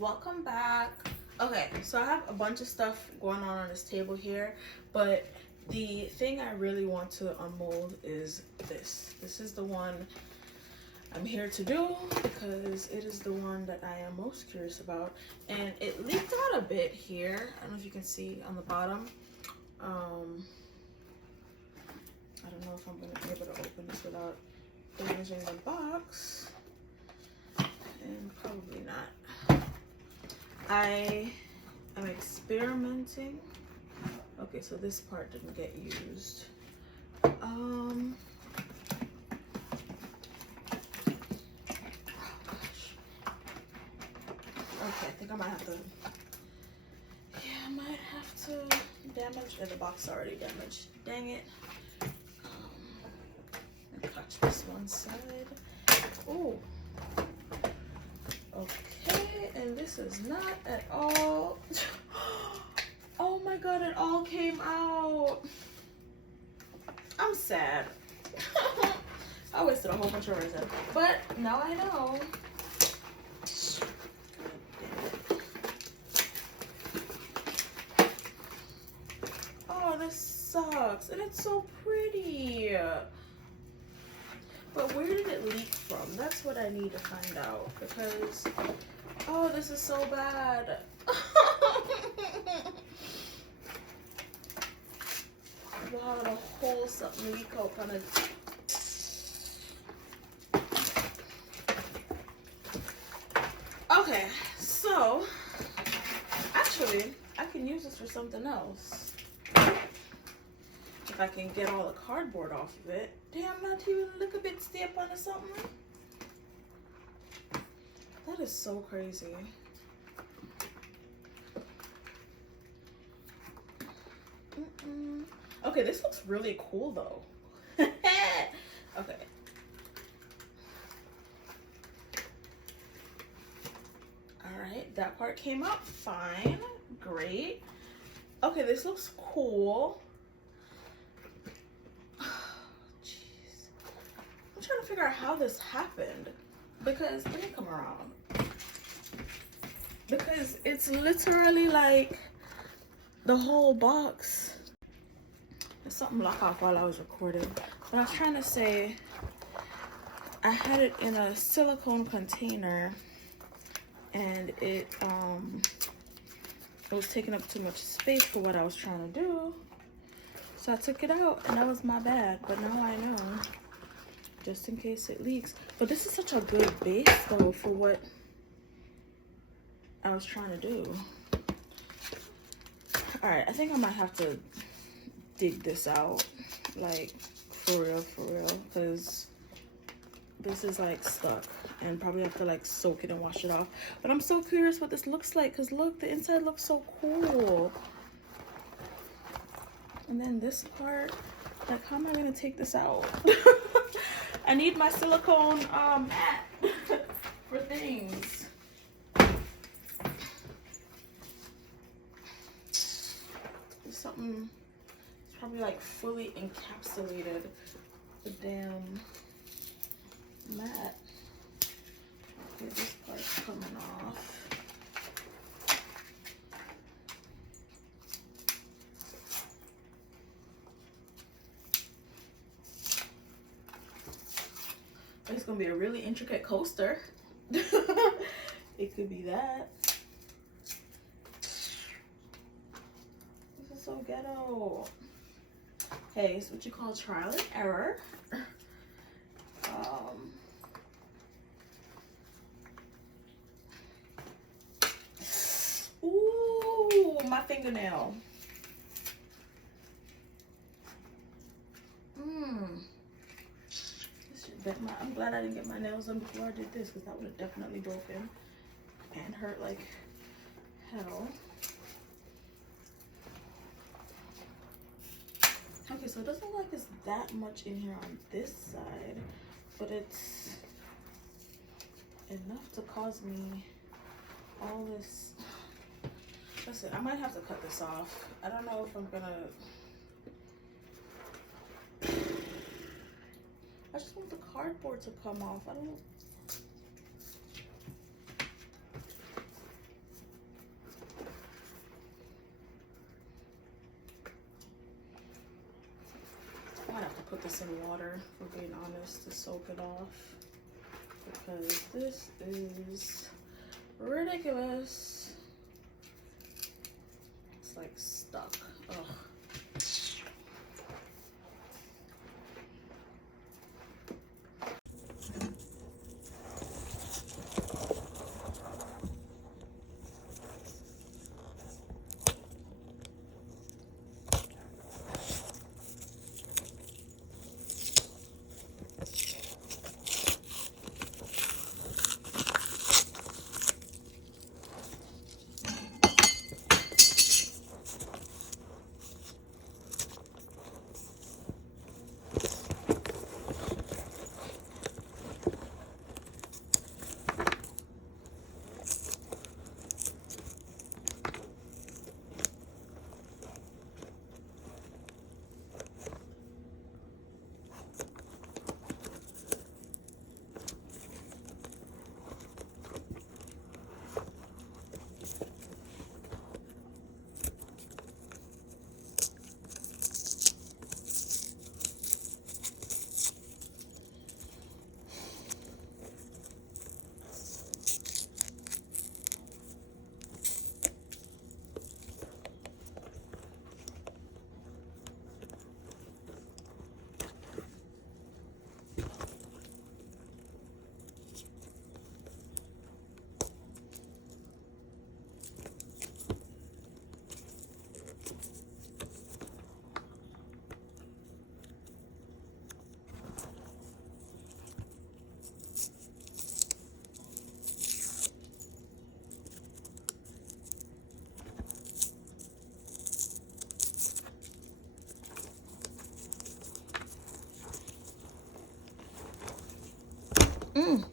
Welcome back. Okay, so I have a bunch of stuff going on this table here, but the thing I really want to unmold is this. This is the one I'm here to do because it is the one that I am most curious about, and it leaked out a bit here. I don't know if you can see on the bottom. I don't know if I'm going to be able to open this without damaging the box, and probably not. I am experimenting. Okay, so this part didn't get used. Oh gosh. Okay, I think I might have to. Yeah, I might have to damage. The box is already damaged. Dang it. Touch this one side. Oh. Okay, and this is not at all. Oh my god, it all came out. I'm sad. I wasted a whole bunch of resin, but now I know. Oh, this sucks, and it's so pretty. But where did it leak from? That's what I need to find out, because, oh, this is so bad. Wow, the whole something leak out kind of. Okay, so, actually, I can use this for something else. If I can get all the cardboard off of it. Damn, not even look a bit stamp on or something. That is so crazy. Okay, this looks really cool though. Okay. Alright, that part came out fine. Great. Okay, this looks cool. Trying to figure out how this happened, because let me come around, because it's literally like the whole box. There's something locked off while I was recording, but I was trying to say I had it in a silicone container and it was taking up too much space for what I was trying to do, so I took it out, and that was my bad. But now I know, just in case it leaks. But this is such a good base though for what I was trying to do. All right, I think I might have to dig this out, like for real, because this is like stuck, and probably have to like soak it and wash it off. But I'm so curious what this looks like, because look, the inside looks so cool. And then this part, like, how am I gonna take this out? I need my silicone mat for things. There's something, it's probably like fully encapsulated the damn mat. Okay, this part's coming off. It's gonna be a really intricate coaster. It could be that. This is so ghetto. Hey, it's what you call trial and error. Ooh, my fingernail. I'm glad I didn't get my nails done before I did this, because that would have definitely broken and hurt like hell. Okay, so it doesn't look like it's that much in here on this side, but it's enough to cause me all this. Listen, I might have to cut this off. I don't know if I'm gonna. I just want the cardboard to come off. I don't. some water, for being honest, to soak it off, because this is ridiculous. It's like stuck. Ugh. Mm.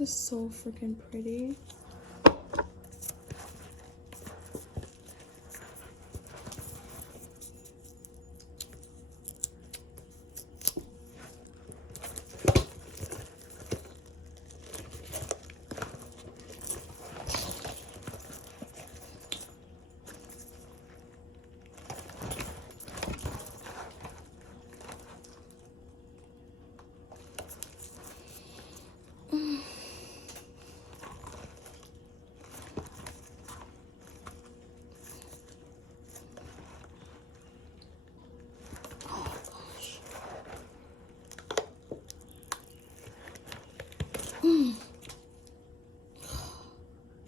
This is so freaking pretty.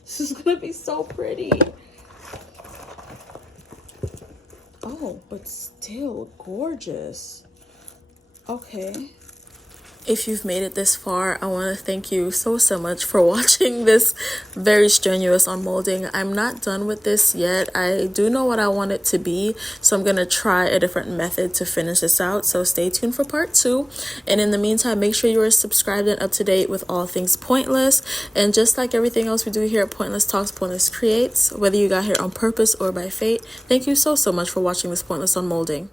This is gonna be so pretty. Oh, but still gorgeous. Okay. If you've made it this far, I want to thank you so much for watching this very strenuous unmolding. I'm not done with this yet. I do know what I want it to be, so I'm going to try a different method to finish this out. So stay tuned for part 2. And in the meantime, make sure you are subscribed and up to date with all things Pointless. And just like everything else we do here at Pointless Talks, Pointless Creates, whether you got here on purpose or by fate, thank you so much for watching this Pointless unmolding.